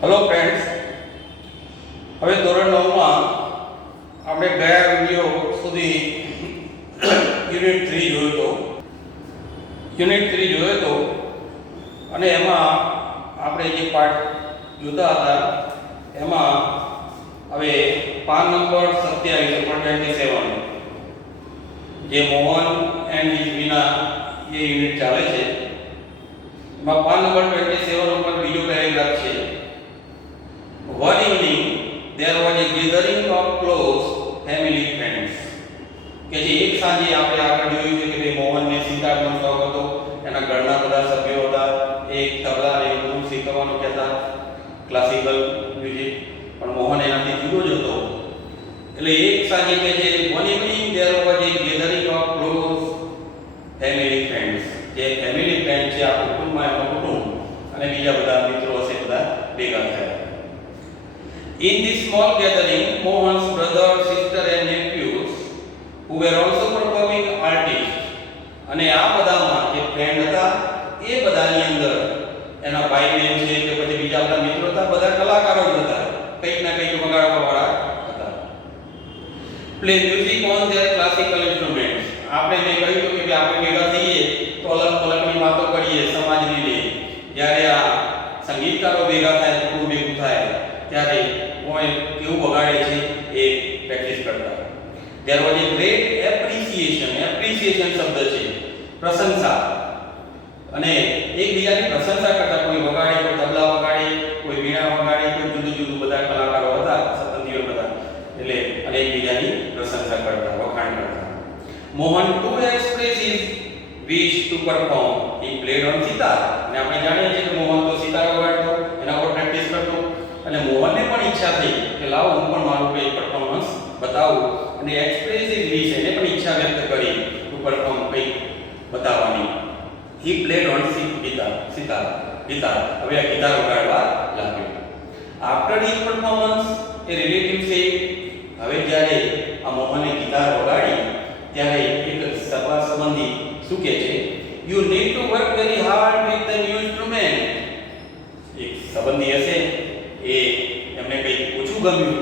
Hello friends, હવે ધોરણ 9માં આપણે ગયા વિડીયો સુધી યુનિટ 3 જોયો હતો અને એમાં આપણે જે પાઠ જોતા હતા એમાં હવે પાન નંબર 27 ઉપર 27 જે મોહન એન્ડ હિઝ વીના એ યુનિટ ચાલે છે એમાં પાન નંબર 27 ઉપર બીજો પેરેગ્રાફ છે. One evening there was a gathering of close family friends. કે જે એક સાંજે આપણે આગળ જોયું છે કે ભાઈ મોહનને સિતારનો શોખ હતો, એના ઘરના બધા સભ્યો હતા, એક તબલા ને બધું શીખવાનું કહેતા, ક્લાસિકલ મ્યુઝિક, પણ મોહન એનાથી જુદો જ હતો. એટલે એક સાંજે કે છે one evening there was a gathering of close family friends. જે ફેમિલી ફ્રેન્ડ છે આ કુટુંબમાં એનો કુટુંબ અને બીજા બધા મિત્રો હશે બધા ભેગા થયા. In this small gathering, Mohan's brother, sister and nephews, who were also performing artists, અને આ બધામાં જે ફ્રેન્ડ હતા એ બધાની અંદર એના ભાઈ બહેન છે કે પછી બીજા બધા મિત્રો હતા, બધા કલાકારો જ હતા, કંઈક ના કંઈક વગાડવાવાળા હતા. Play music on their classical instruments. આપણે મેં કહ્યું કે આપણે ભેગા થઈએ તો અલગ અલગની વાતો કરીએ સમાજની લઈ. જ્યારે આ સંગીતકારો ભેગા થાય, કુટુંબ ભેગું થાય ત્યારે કોઈ કેવું વગાડે છે એ પ્રેક્ટિસ કરતા. There was a great appreciation શબ્દ છે પ્રશંસા, અને એકબીજાની પ્રશંસા કરતા. કોઈ વગાડે, કોઈ તબલા વગાડે, કોઈ વીણા વગાડે, કોઈ જુદું જુદું બધા કલાકારો હતા, સતંતીઓ બધા, એટલે અને એકબીજાની પ્રશંસા કરતા, વખાણ કરતા. Mohan to express his wish to perform, he played on sitar. અને આપણે જાણીએ છીએ કે મોહન તો સિતાર વગાડતો, એના પર પ્રેક્ટિસ કરતો, અને મોહનને પણ ઈચ્છા થઈ કે લાવો હું પણ મારું કોઈ પરફોર્મન્સ બતાવું, અને એક્સપ્રેસિવ વિશ એને પણ ઈચ્છા વ્યક્ત કરી ટુ પરફોર્મ કંઈક બતાવવાની. He played on sitar. હવે આ ગિટાર વગાડવા લાગ્યો. આફ્ટર હિઝ પરફોર્મન્સ એ રિલેટિવ છે. હવે જ્યારે આ મોહને ગિટાર વગાડી ત્યારે એક સભા સંબંધી શું કહે છે, you need to work very hard with the new instrument. એક સંબંધી હશે એ એમને કંઈક ઓછું ગમ્યું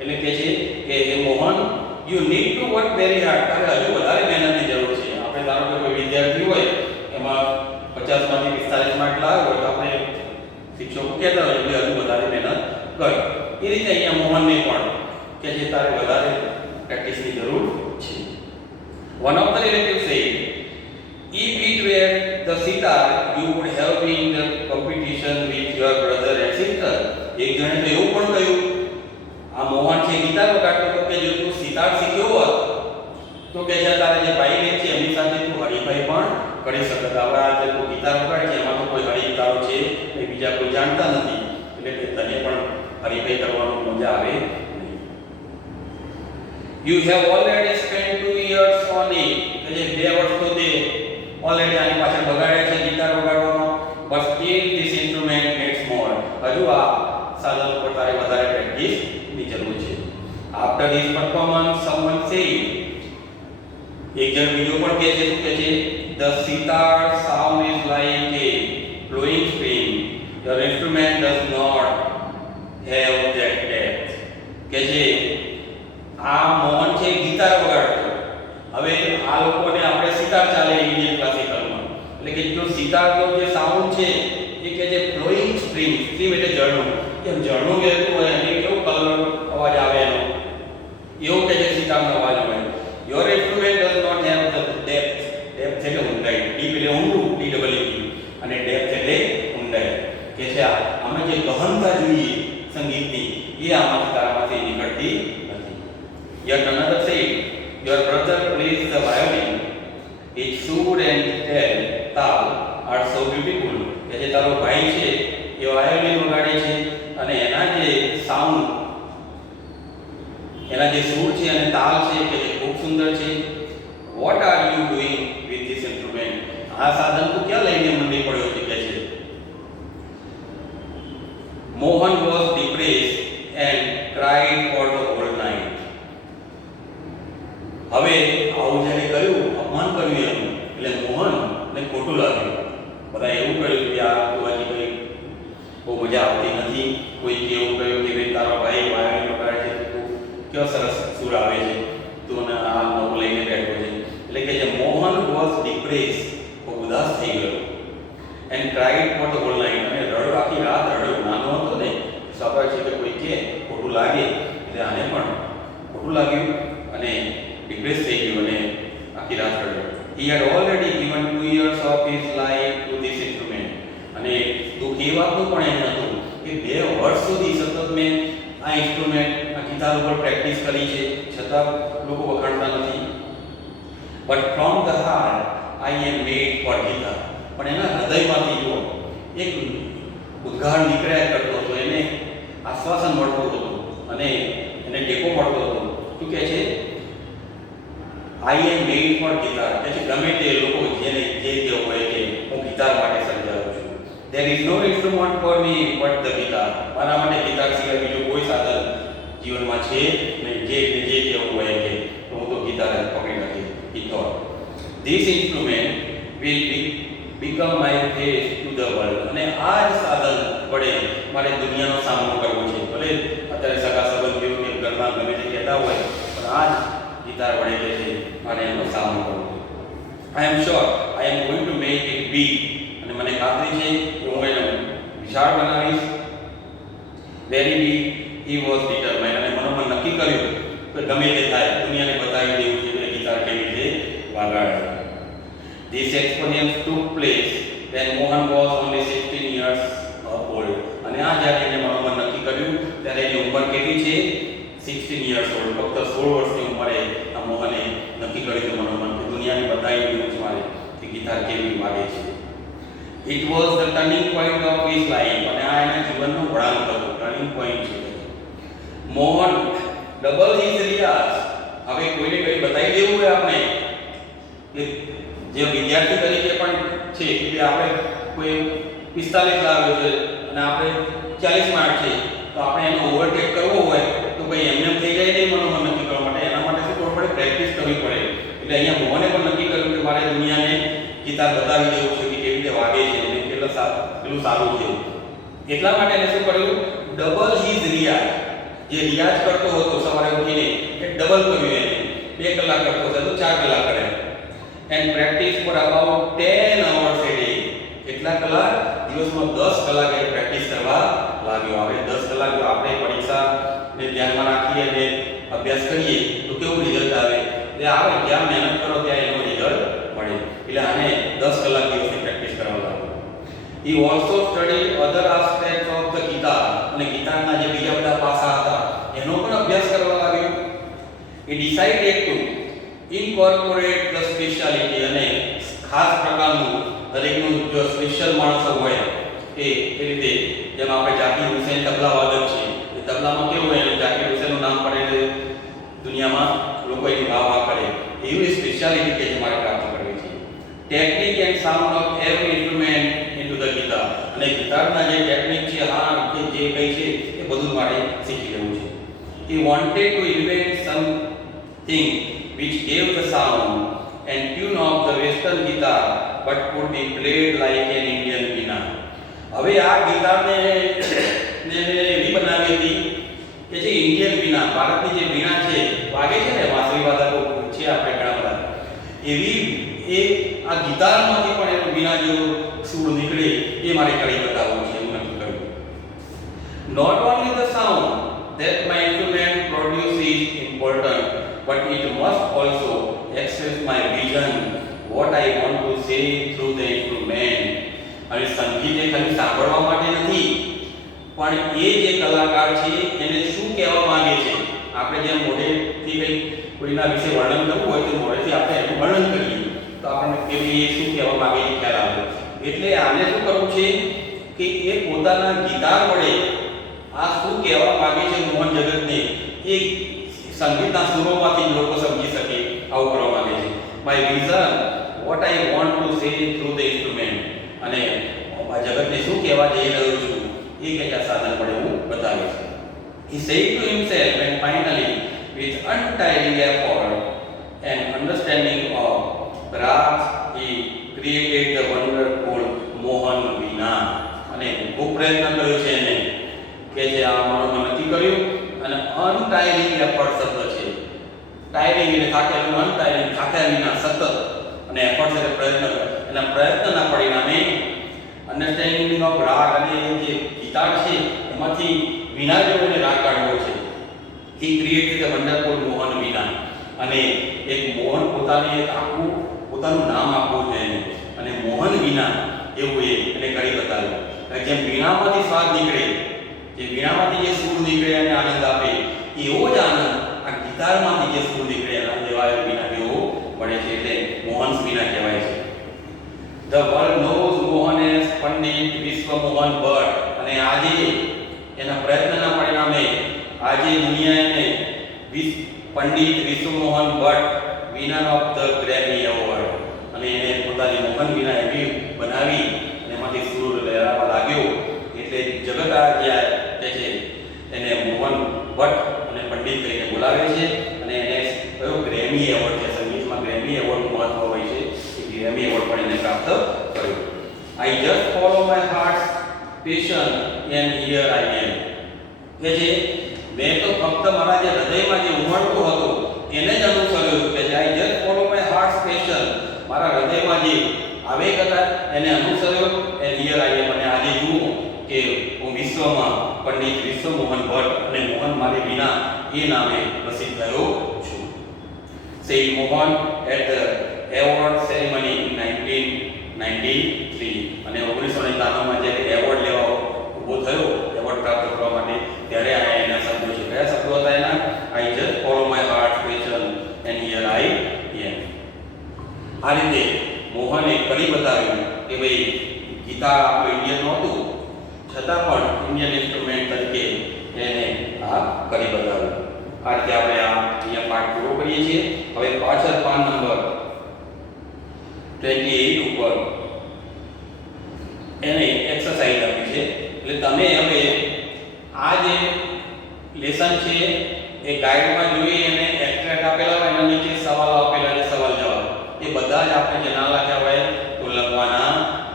એટલે કહે છે કે એ Mohan, you need to work very hard. તારે હજુ વધારે મહેનતની જરૂર છે. આપણે ધારો કે કોઈ વિદ્યાર્થી હોય એમાં 50 માંથી 45 માર્ક લાવ્યો હોય તો આપણે શિક્ષકો કહેતા હોય કે હજુ વધારે મહેનત કર. એ રીતે અહીંયા મોહનને પણ કે જે તારે વધારે પ્રેક્ટિસની જરૂર છે. One of the relatives said, if it were the sitar, you would have been in the competition with your brother and sister. એક જણે તો એવું પણ કહ્યું, આ મોહન છે ગિટાર વગાડતો તો કે જો તું સિતાર શીખ્યો હોત તો કે છે તારે જે ભાઈ બહેન છે એમની સાથે તું હરીફાઈ પણ કરી શકત. હવે આ જે તું ગિટાર વગાડે છે એમાં તો કોઈ હરીફારો છે એ બીજા કોઈ જાણતા નથી, એટલે કે તને પણ હરીફાઈ કરવાનો મજા આવે નહીં. You have already spent 2 years on it. કે જે 2 વર્ષ તો તે ઓલરેડી આની પાછળ બગાડ્યા છે ગિટાર વગાડવામાં. but still this instrument needs more. હજુ આ સાધન ઉપર તારે વધારે પ્રેક્ટિસ ની જરૂર છે. after his performance someone said, એક જણ બીજો પણ કહે છે, શું કહે છે, the sitar sound is like a flowing stream. Your instrument does not have that depth. કે જે આ મોહન છે ગિટાર વગાડતો. હવે આ લોકોને આપણે સિતાર ચાલે ઇન્ડિયન ક્લાસિકલમાં, એટલે કે જો સિતારનો જે સાઉન્ડ છે એ કે જે ફ્લોઈંગ સ્ટ્રીમ એટલે ઝરણું, એમ ઝરણું વહેતું હોય અને કેવો કલર અવાજ આવે એનો, એવો કે જે સિતારનો અવાજ હોય. Your instrument does not have the depth. Depth એટલે ઊંડાઈ, ડીપ એટલે ઊંડું, DEEP, અને ડેપ્થ એટલે ઊંડાઈ. કે છે આમાં જે ગહનતા જોઈએ સંગીતની એ આમાંથી તારામાંથી નીકળતી નથી. Yet another said, your brother plays the violin. His suud and taal are so beautiful. કે જે તારો ભાઈ છે એ વાયોલિન વગાડે છે અને એના જે સાઉન્ડ, એના જે સૂર છે અને તાલ છે કે જે ખૂબ સુંદર છે. What are you doing with this instrument? આ સાધન તું ક્યાં લઈને મંડી પડ્યો છે કે છે. Mohan was depressed and cried for the whole night. હવે આવું જ્યારે કર્યું, અપમાન કર્યું એનું, એટલે મોહનને ખોટું લાગ્યું. બધા એવું કહ્યું કે આ તો હજી કંઈ બહુ મજા આવતી નથી, ખોટું લાગ્યું અને ડિપ્રેસ થઈ ગયું અને આખી રાત રડ્યો. He had already given 2 years of his life to this instrument. અને દુઃખ એ વાતનું પણ એને હતું કે 2 વર્ષ સુધી સતત મેં આ ઇન્સ્ટ્રુમેન્ટ આ ગિટાર ઉપર પ્રેક્ટિસ કરી છે, છતાં લોકો વખાણતા નથી. But from the heart I am made for guitar. પણ એના હૃદયમાંથી જો એક ઉદ્ગાર નીકળ્યા કરતો હતો, એને આશ્વાસન મળતું હતું અને એને ટેકો મળતો હતો. શું કહે છે? I am made for guitar. કે છે ગમે તે લોકો જેને જે કહેવું હોય કે હું ગિટાર માટે સર્જાયો છું. There is no instrument for me but the guitar. મારા માટે ગિટાર સિવાય બીજું કોઈ સાધન જીવનમાં છે નહીં. જે કહેવું હોય કે હું તો ગિટાર જ પકડી રાખીશ. He thought. This instrument will become my face to the world. અને આ જ સાધન વડે મારે દુનિયાનો સામનો કરવો છે. ભલે અત્યારે સગા સંબંધીઓ કે ઘરમાં ગમે તે કહેતા હોય, પણ આ જ ગિટાર વડે કે છે મારે એનો સામનો કરવો છે. I am sure I am going to make it big. અને મને ખાતરી છે કે હું એને વિશાળ બનાવીશ. Very big. He was determined. અને મનોમન નક્કી કર્યું કે ગમે તે થાય દુનિયાને બતાવી દેવું છે કે ગિટાર કેવી રીતે વગાડે. This experience took place when Mohan was only 16 years old. અને આ જ્યારે એને મનોમન નક્કી કર્યું ત્યારે એની ઉંમર કેટલી છે? 16 years old. ફક્ત 16 વર્ષની ઉંમરે આ મોહને નક્કી કર્યું કે મનોમન કે દુનિયાને બતાવી દેવું છે મારે કે ગિટાર કેવી વાગે છે. It was the turning point of his life. અને આ એના જીવનનો વળાંક હતો, ટર્નિંગ પોઈન્ટ છે. મોહન ડબલ હિઝ રિયાઝ. હવે કોઈને કંઈ બતાવી દેવું હોય આપણે કે જે વિદ્યાર્થી તરીકે પણ છે કે આપણે કોઈ 45 લાવ્યો છે અને આપણે 40 માર્ક છે, તો આપણે એનો ઓવરટેક કરવો હોય તો ભાઈ એમને થઈ જાય નહીં મનોમન નક્કી કરવા માટે. એના માટે શું કરવું પડે? પ્રેક્ટિસ કરવી પડે. એટલે અહીંયા મોહને પણ નક્કી કર્યું કે મારે દુનિયાને ગિટાર બતાવી દેવું છે કે કેવી રીતે વાગે છે અને કેટલું સારું છે. એટલા માટે એને શું કર્યું? ડબલ હિઝ રિયાઝ. જે રિયાઝ કરતો હતો સવારે ઉઠીને એ ડબલ કર્યું. એને 2 કલાક કરતો હતો તો 4 કલાક કરે. And practice for about 10 hours a day. કેટલા કલાક? દિવસમાં 10 કલાક એ પ્રેક્ટિસ કરવા લાગ્યો. હવે 10 કલાક જો આપણે પરીક્ષાને ધ્યાનમાં રાખીએ અને અભ્યાસ કરીએ તો કેવું રિઝલ્ટ આવે? એટલે આવે જ્યાં મહેનત કરો ત્યાં એનો રિઝલ્ટ મળે. એટલે આને 10 કલાક દિવસની પ્રેક્ટિસ કરવા લાગ્યો. He also studied other aspects of the guitar. અને ગિટારના જે બીજા બધા પાસા હતા એનો પણ અભ્યાસ કરવા લાગ્યો. He decided to incorporate the speciality. અને ખાસ પ્રકારનું દરેકનું જો સ્પેશિયલ માણસો હોય એ રીતે, જેમ આપણે ઝાકીર હુસૈન તબલા વાદક છે, એ તબલામાં કેવું હોય ઝાકીર હુસૈનનું નામ પડે એટલે દુનિયામાં લોકો એની વાહ કરે. એવી સ્પેશિયાલિટી કે જે મારે પ્રાપ્ત કરવી છે. Technique and sound of every instrument into the guitar. અને ગિટારના જે ટેકનિક છે, હાર કે જે કંઈ છે એ બધું મારે શીખી લેવું છે. He wanted to invent something which gave the sound and tune of the western guitar but could be played like an Indian veena. હવે આ ગિટારને એવી બનાવી હતી કે જે ઇન્ડિયન વીણા, ભારતની જે વીણા છે વાગે છે ને વાંસળી વાદકો છે આપણે ઘણા બધા, એવી એ આ ગિટારમાંથી પણ એનો વીણા જેવો સૂર નીકળે એ મારે કરી બતાવવું છે. એવું નક્કી કર્યું. Not only the sound that my instrument produces is important, but it must also express my vision, what I want to say through the instrument. અને સંગીત એ ખાલી સાંભળવા માટે નથી, પણ એ જે કલાકાર છે એને શું કહેવા માંગે છે. આપણે જેમ મોઢેથી કંઈ કોઈના વિશે વર્ણન કરવું હોય તો મોઢેથી આપણે એનું વર્ણન કરીએ તો આપણને કેવી એ શું કહેવા માંગે એ ખ્યાલ આવે. એટલે આને શું કરવું છે કે એ પોતાના ગિટાર વડે આ શું કહેવા માંગે છે મોહન જગતને એ સંગીતના સુરોમાંથી લોકો સમજી શકે આવું કરવા માંગે છે. My vision, what I want to say through the instrument. અને આ જગતને શું કહેવા જઈ રહ્યો છું એ કંઈક આ સાધન વડે હું બતાવીશ. He said to himself, and finally with untiring effort and understanding of rags he created the wonderful Mohan Veena. અને ખૂબ પ્રયત્ન કર્યો છે એને કે જે આ મનોમન નક્કી કર્યું. અને અનટાયરિંગ એફર્ટ શબ્દ છે. ટાયરિંગ એટલે થાકેલું, અનટાયરિંગ થાક્યા વિના સતત, અને એફર્ટ એટલે પ્રયત્ન. એના પ્રયત્નના પરિણામે અન્ડરસ્ટેન્ડિંગ ઓફ રાગ અને જે ગિટાર છે એમાંથી વિના જેવો રાગ કાઢવો છે. he created a wonderful Mohan Veena. અને એક મોહન પોતાને એક આખું પોતાનું નામ આપવું છે એને, અને મોહન વીણા એવું એને કરી બતાવ્યું. જેમ વીણામાંથી સ્વાદ નીકળે, જે વીણામાંથી જે સૂર નીકળે અને આનંદ આપે, એવો જ આનંદ આ ગિટારમાંથી જે સૂર નીકળે એના જેવા વીણા જેવો મળે છે, એટલે મોહન વીણા કહેવાય છે. The world knows Mohan as Pandit વિશ્વ મોહન ભટ્ટ, અને આજે એના પ્રયત્નના પરિણામે આજે દુનિયા એને પંડિત વિશ્વ Mohan Bhatt winner of the Grammy award, અને એને પોતાની મોહન વીણા એવી બનાવી અને એમાંથી સૂર લહેરાવા લાગ્યો એટલે જગત આજે છે એને મોહન ભટ્ટ અને પંડિત કહીને બોલાવે છે. અને એને કયો ગ્રેમી એવોર્ડ છે, સંગીતમાં ગ્રેમી એવોર્ડનું મહત્વ હોય છે, એ ગ્રેમી એવોર્ડ પણ એને પ્રાપ્ત કર્યો. I just follow my heart's passion and here I am, કે જે મેં તો ફક્ત મારા જે હૃદયમાં જે ઉમળતું હતું એને જ અનુસર્યું કે આઈ just follow my heart's passion, મારા હૃદયમાં જે આવેગ હતા એને અનુસર્યો. એન્ડ હિયર આઈ એમ, અને આજે જુઓ કે હું વિશ્વમાં પંડિત વિશ્વ મોહન ભટ્ટ અને મોહન મારી વિના એ નામે પ્રસિદ્ધ થયો છું. Said Mohan at the award ceremony in 1993, અને 1993 માં જ્યારે એવોર્ડ લેવા ઊભો થયો એવોર્ડ પ્રાપ્ત કરવા માટે, ત્યારે આ એના શબ્દો છે. કયા શબ્દો હતા એના? I just follow my heart passion and here I am. આ રીતે મોહને કરી બતાવ્યું કે ભાઈ ગિટાર આપણું ઇન્ડિયન નહોતું છતાં પણ ઇન્ડિયન ઇન્સ્ટ્રુમેન્ટ તરીકે એને આ કરી બતાવ્યું. આ રીતે આપણે આ અહીંયા પાઠ પૂરો કરીએ છીએ. હવે પાછળ પાન નંબર 28 ઉપર એને એક્સરસાઇઝ આપી છે, એટલે તમે હવે આ જે લેસન છે એ ગાઈડમાં જોઈ અને એક્સ્ટ્રેક્ટ આપેલા હોય એના નીચે સવાલો આપેલા છે, સવાલ જવાબ એ બધા જ આપણે જે ના લખ્યા હોય તો લખવાના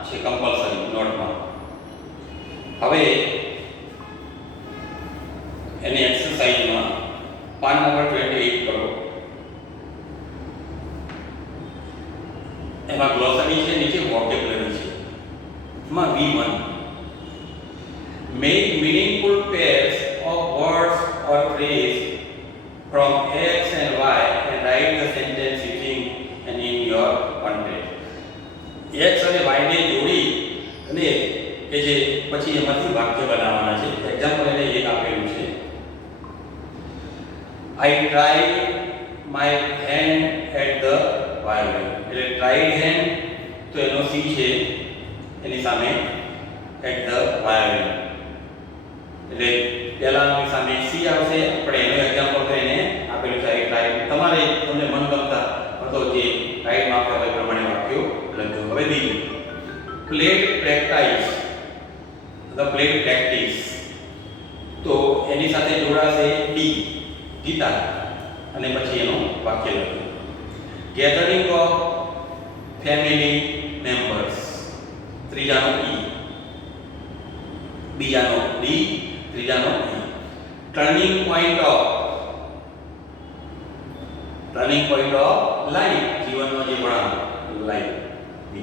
છે કમ્પલસરી નોટમાં. હવે એની એક્સરસાઇઝમાં પાન નંબર 28 કરો. એમાં ગ્લોસરી છે, નીચે વોકેબ્યુલરી છે. એમાં V1, make meaningful pairs of words or phrase from X and Y and write the sentence using and in your context. X અને Y ને જોડી અને કે જે પછી એમાંથી વાક્ય બનાવવાના છે. એક્ઝામ્પલ એને એક આપેલું છે, I tried my hand at the violin. એટલે tried hand તો એનો C છે એની સામે at the violin, એટલે પહેલાની સામે C આવશે. આપણે એનો એક્ઝામ્પલ તો એને આપેલું છે I tried. તમારે તમને મનગમતા હતો જે રાઈટમાં આપણે એ પ્રમાણે વાક્યો લખજો. હવે બીજું played practice, the played practice, તો એની સાથે જોડાશે D ગીતા અને પછી એનું વાક્ય લખો. ગેધરિંગ ઓફ ફેમિલી મેમ્બર્સ, ત્રીજાનો E, બીજાનો D, ત્રીજાનો E. Turning point of life, જીવનનો જે વળાંક લાઈફ B.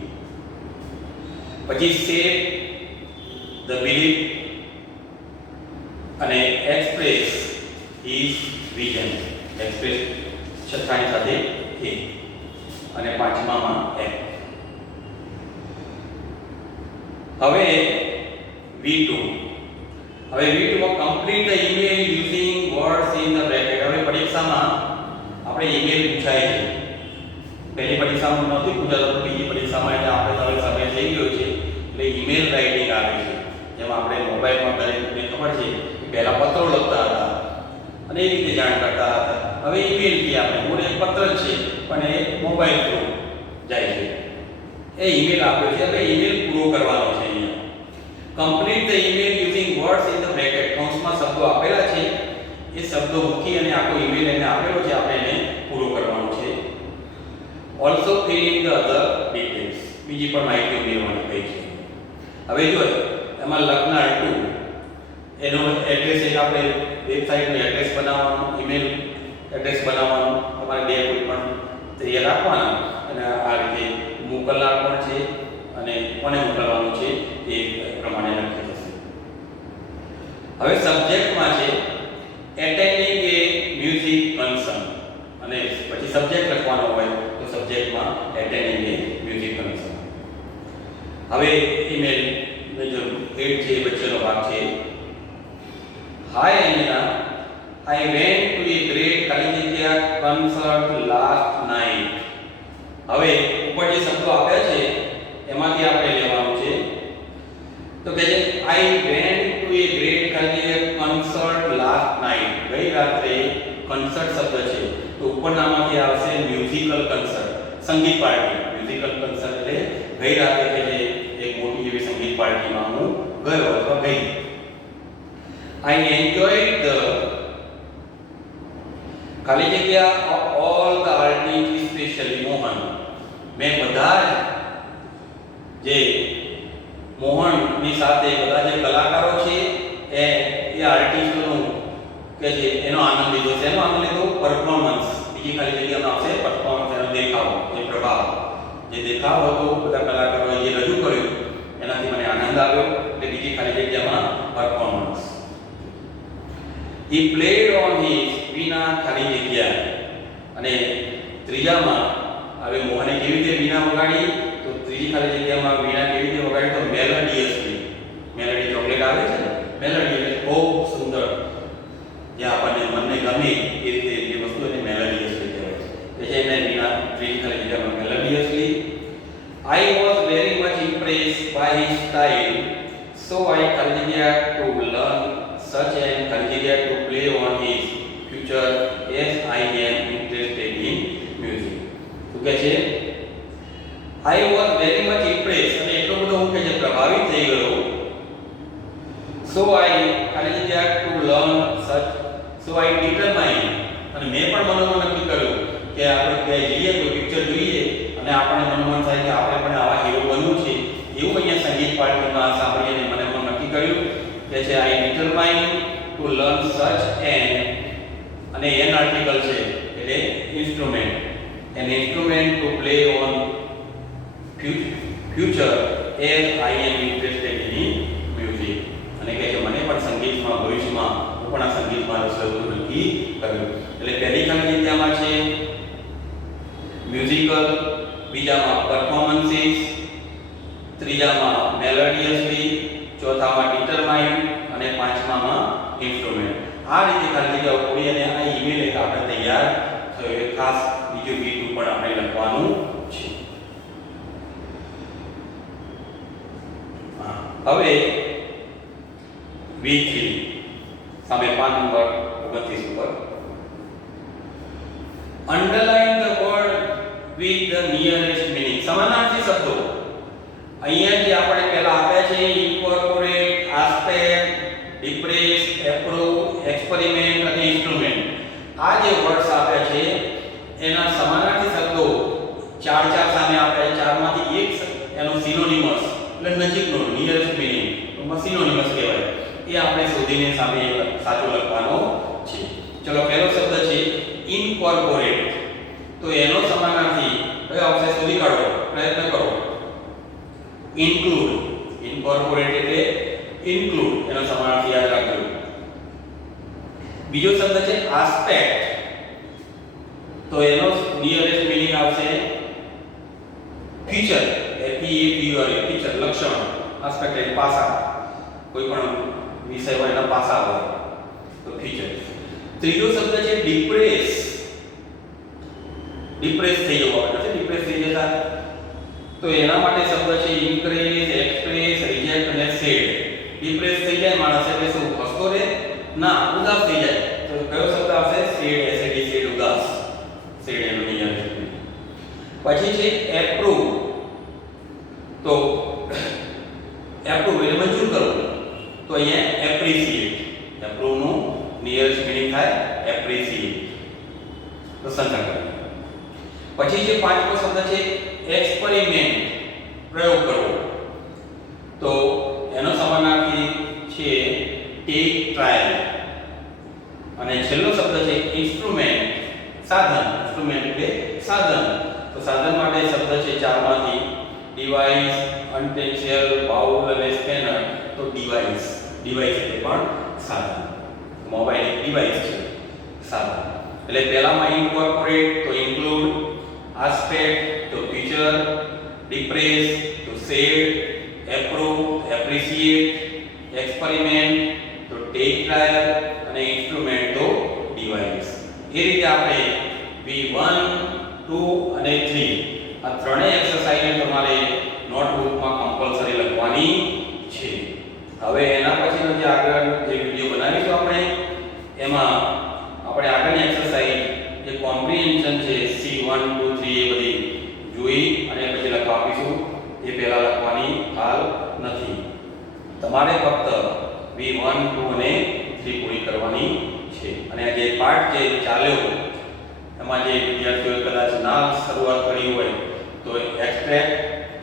પછી શેપ ધ બિલીફ અને એક્સપ્રેસ હિઝ વિઝન, એક્સપ્રેસ છઠ્ઠાની સાથે A અને પાંચમામાં F. હવે V2, હવે V2 માં complete the email using words in the bracket. હવે પરીક્ષામાં આપણે ઈમેલ પૂછાય છે, પહેલી પરીક્ષામાં નહોતી પૂછાતો, બીજી પરીક્ષામાં એટલે આપણે તો હવે સમય થઈ ગયો છે એટલે ઈમેલ રાઇટિંગ આવે છે. જેમાં આપણે મોબાઈલમાં કરીને ખબર છે કે પહેલા પત્રો લખતા હતા અને એ રીતે જાણ કરતા હતા. હવે ઈમેલથી આપણે મૂળ એક પત્ર જ છે પણ એ મોબાઈલ થ્રુ જાય છે, એ ઈમેલ આપ્યો છે. હવે ઈમેલ પૂરો કરવાનો છે. અહીંયા complete the email using words in the bracket, કૌંસમાં શબ્દો આપેલા છે, એ શબ્દો મૂકી અને આખો ઈમેલ એને આપેલો છે, આપણે એને પૂરો કરવાનો છે. Also fill in the other details, બીજી પણ માહિતી ઉમેરવાની કહી છે. હવે જો એમાં લખનાર ટુ એનો એડ્રેસ એક આપણે વેબસાઇટનું એડ્રેસ બનાવવાનું, ઈમેલ એડ્રેસ બનાવવાનું, તમારે બે કોઈ પણ તૈયાર રાખવાના અને આ રીતે મોકલનાર પણ છે અને કોને મોકલવાનું છે એ પ્રમાણે લખી જશે. હવે સબ્જેક્ટમાં છે એટેન્ડિંગ એ સબ્જેક્ટ લખવાનો હોય તો સબ્જેક્ટમાં એટેન્ડિંગ એ મ્યુઝિક કનેક્શન. હવે ઈમેલ જો 8 છે વચ્ચેનો ભાગ છે. હાય Anjana, I went to a great ખાલી જગ્યા concert last night. હવે ઉપર જે શબ્દો આપ્યા છે એમાંથી આપણે લેવાનું છે. તો કહે છે I went to a great ખાલી જગ્યા concert last night. ગઈ રાત્રે કન્સર્ટ શબ્દ છે તો ઉપરનામાંથી આવશે મ્યુઝિકલ કન્સર્ટ, સંગીત પાર્ટી. મ્યુઝિકલ કન્સર્ટ એટલે ગઈ રાત્રે કે જે એક મોટી એવી સંગીત પાર્ટીમાં હું ગયો અથવા ગઈ. I enjoyed the ખાલી જગ્યા all the artists especially Mohan. મેં બધા જે મોહનની સાથે બધા જે કલાકારો છે એ આર્ટિસ્ટોનું કે છે એનો આનંદ લીધો છે. એનો આનંદ લીધો પરફોર્મન્સ. બીજી ખાલી જગ્યામાં આવશે પરફોર્મન્સ, એનો દેખાવ, એ પ્રભાવ. જે દેખાવ હતો બધા કલાકારોએ જે રજૂ કર્યું એનાથી મને આનંદ આવ્યો એટલે બીજી ખાલી જગ્યામાં performance. He played on his વીણા ખાલી જગ્યા. અને ત્રીજામાં હવે મોહને કેવી રીતે વીણા વગાડી તો ત્રીજી ખાલી જગ્યામાં વીણા કેવી રીતે વગાડી તો મેલોડિયસલી. મેલોડી ચોકલેટ આવે છે ને, મેલોડી એટલે ખૂબ સુંદર, જે આપણને મનને ગમે એ રીતે જે વસ્તુ એને મેલોડિયસલી કહેવાય છે. એટલે એને વીણા ત્રીજી ખાલી જગ્યામાં મેલોડિયસલી. I was very much impressed by his style, so I ખાલી જગ્યા to learn such and ખાલી જગ્યા to play on his future as I am interested in music. તો કે છે I was very much impressed અને એટલો બધો હું કે છે પ્રભાવિત થઈ ગયો. So I ખાલી જગ્યા to learn such, so I determined અને મેં પણ મનોમન નક્કી કર્યું કે આપણે ક્યાંય જઈએ કોઈ પિક્ચર જોઈએ અને આપણને મનોમન થાય કે આપણે પણ આવા હીરો બનવું છે એવું અહીંયા સંગીત પાર્ટીમાં સાંભળીને મને પણ નક્કી કર્યું કે છે I determined to learn such અને એન આર્ટિકલ છે એટલે instrument, an instrument to play on future as I am interested in music. અને કહે છે મને પણ સંગીતમાં ભવિષ્યમાં હું પણ આ સંગીતમાં રસ લેવાનું નક્કી કર્યું. એટલે પહેલી ખાલી જગ્યામાં છે મ્યુઝિકલ, બીજામાં પરફોર્મન્સીસ, ત્રીજામાં મેલોડિયસલી, ચોથામાં ડિટરમાઇન્ડ અને પાંચમામાં ઇન્સ્ટ્રુમેન્ટ. આ રીતે ખાલી જગ્યાઓ પૂરી અને આ ઈમેલ એક આપણે તૈયાર થયો. એક ખાસ બીજું બીટું પણ આપણે લખવાનું છે. હવે V3 સામે પાન નંબર 29 ઉપર underline the word with the nearest meaning. સમાનાર્થી શબ્દો અહીંયા જે આપણે પહેલા આપ્યા છે incorporate, aspect, depress, approve, experiment અને ઇન્સ્ટ્રુમેન્ટ. આ જે વર્ડ્સ આપ્યા છે એના સમાનાર્થી શબ્દો ચાર સામે આપ્યા છે. ચારમાંથી એક એનો સિનોનિમસ એટલે નજીકનો નિયરેસ્ટ મીનિંગ સિનોનિમસ કહેવાય. એ આપણે શોધીને સામે સાચો લખવાનો છે. ચલો પહેલો શબ્દ છે ઇન્કોર્પોરેટ. તો એનો સમાનાર્થી કયો આવશે શોધી કાઢો, પ્રયત્ન કરો. ઇન્ક્લુડ. ઇન્કોર્પોરેટ એટલે ઇન્ક્લુડ, એનો સમાનાર્થી યાદ રાખજો. બીજો શબ્દ છે આસ્પેક્ટ. તો એનો નિયરેસ્ટ મીનિંગ આવશે ફીચર, ફીચર, લક્ષણ. આસ્પેક્ટ એટલે પાસા, કોઈ પણ વિષય હોય એના પાસા હોય તો ફીચર. ત્રીજો શબ્દ છે ડિપ્રેસ. ડિપ્રેસ થઈ જવા માટે છે, ડિપ્રેસ થઈ જતા. તો એના માટે શબ્દ છે ઇન્ક્રીઝ, એક્સપ્રેસ, રિજેક્ટ અને સેડ. ડિપ્રેસ થઈ જાય માણસ એટલે શું હસતો રહે ના, ઉદાસ થઈ જાય. તો કયો શબ્દ આવશે સેડ, એસએડી, સેડ, ઉદાસ. સેડ એનો નિયમ છે. પછી છે એપ્રૂવ. તો એપ્રૂવ એટલે મંજૂર કરવું. તો અહીંયા એપ્રિશિએટ. એપ્રૂવ નું નિયરેસ્ટ મીનિંગ થાય એપ્રિશિએટ, પ્રશંસા કરવી. પછી જે પાંચમો શબ્દ છે એક્સપેરિમેન્ટ, પ્રયોગ કરવો. તો એનો સમાનાર્થી છે ટેક, ટ્રાયલ. અને છેલ્લો શબ્દ છે ઇન્સ્ટ્રુમેન્ટ, સાધન. ઇન્સ્ટ્રુમેન્ટ એટલે સાધન. તો સાધન માટે શબ્દ છે ચારમાંથી ડિવાઇસ, યુટેન્સિલ, બાઉલ અને સ્પેનર. તો ડિવાઇસ એટલે પણ સાધન. મોબાઈલ એક ડિવાઇસ છે, સાધન. એટલે પહેલામાં ઇન્કોર્પોરેટ તો ઇન્ક્લુડ, આસ્પેક્ટ તો ફીચર, ડિપ્રેસ તો શેડ, એપ્રૂવ એપ્રિશિએટ, એક્સપેરિમેન્ટ તો ટેક ટ્રાયલ અને ઇન્સ્ટ્રુમેન્ટ તો ડિવાઇસ. એ રીતે આપણે V1, 2 અને 3 આ ત્રણેય એક્સરસાઇઝ તમારે નોટબુકમાં કમ્પલસરી લખવાની છે. હવે એના પછીનો જે આગળ જે વિડિયો બનાવીશું આપણે એમાં આપણે આગળની એક્સરસાઇઝ જે કોમ્પ્રિહેન્શન છે C1 2 3 એ બધી જોઈ અને પછી લખવા આપીશું. એ પહેલા લખવાની હાલ નથી. તમારે ફક્ત V1 2 અને 3 પૂરી કરવાની છે. અને જે પાઠ જે ચાલ્યો એમાં જે વિદ્યાર્થીઓએ કદાચ ના શરૂઆત કરી હોય તો એક્સ્ટ્રેક્ટ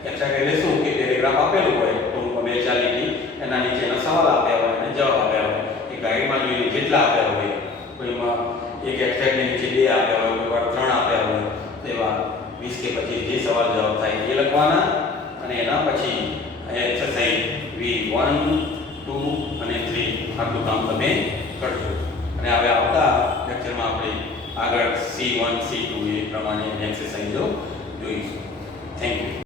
એટલે શું કે પેરેગ્રાફ આપેલું હોય તો બે ચાર લીટી એના નીચેના સવાલ આપ્યા હોય અને જવાબ આપ્યા હોય એ ગાઈડમાં જોઈને જેટલા આપ્યા હોય કોઈમાં એક એક્સ્ટ્રેક્ટની નીચે 2 આપ્યા હોય કોઈ 3 આપ્યા હોય તો એવા 20 કે 25 જે સવાલ જવાબ થાય એ લખવાના. અને એના પછી એક્સરસાઇઝ V1 2 અને 3 આટલું કામ તમે કરજો. અને હવે આવતા લેક્ચરમાં આપણે આગળ C1 C2 એ પ્રમાણે એક્સરસાઇઝો જોઈશું. Thank you.